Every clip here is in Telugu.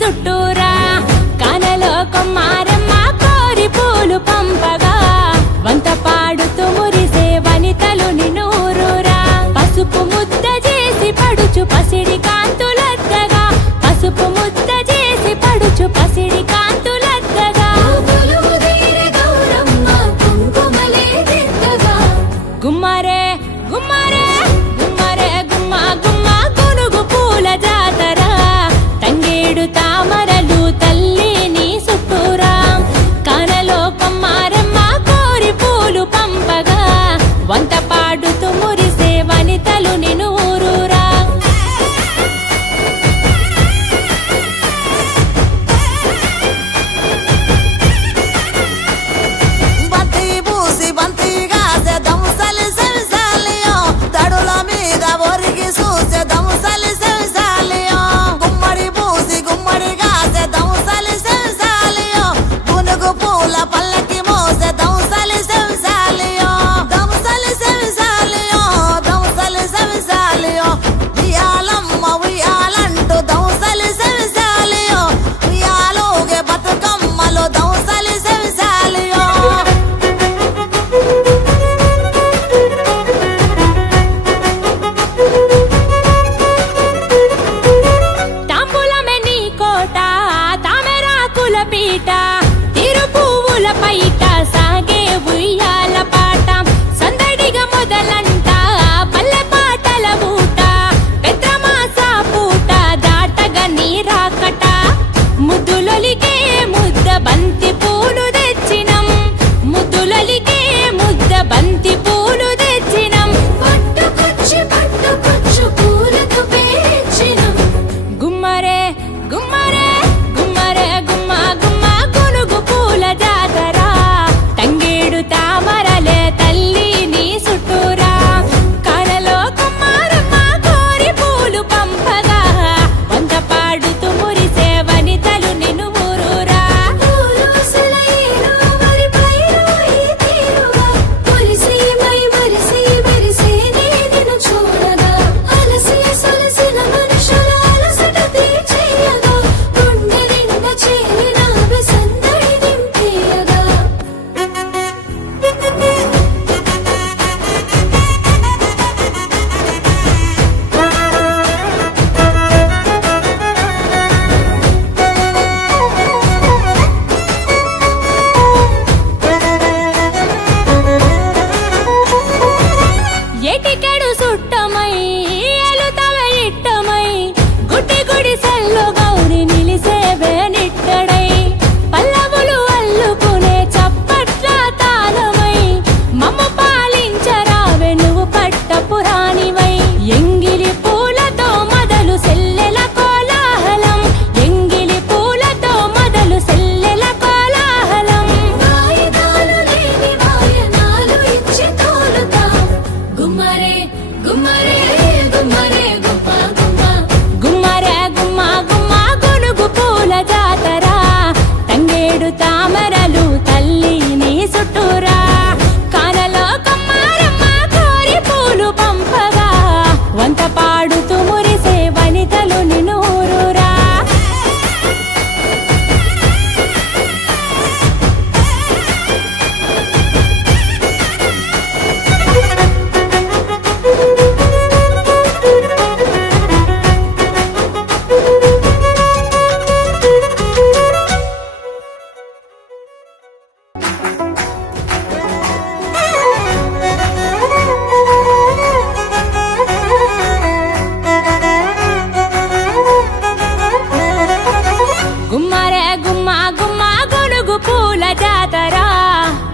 చుట్టూరా కానలో కొమ్మారమ్మ కోరి పూలు పంపగా వంత పాడుతూ మురిసే వనితలు నిన్నూరురా పసుపు ముద్ద చేసి పడుచు పసిడి కాంతులద్దగా పసుపు ముద్ద చేసి పడుచు పసిడి కాంతులద్దగా గుమ్మరే గుమ్మరే గుమ్మరే గుమ్మ గుమ్మ గునుగు పూల జాతర తంగేడు తామరలు తల్లి నీ చుట్టూరా కానలో కొమ్మారమ్మ కోరి పూలు పంపగా వంత పాడుతూ మురిసే వనితలు నిన్ను ఊరూరా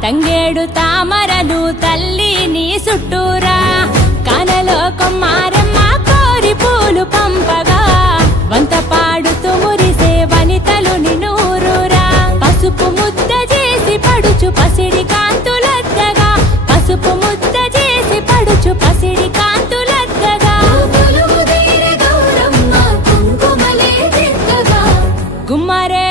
తంగేడు తామరలు తల్లి నీ చుట్టూరా కానలో కొమ్మారమ్మ కోరి పూలు పంపగా వంత పాడుతూ మురిసే వనితలు నిన్నూరురా పసుపు ముద్ద చేసి పడుచు పసిడి కాంతులద్దగా పసుపు ముద్ద చేసి పడుచు పసిడి కాంతులద్దగా గుమ్మరే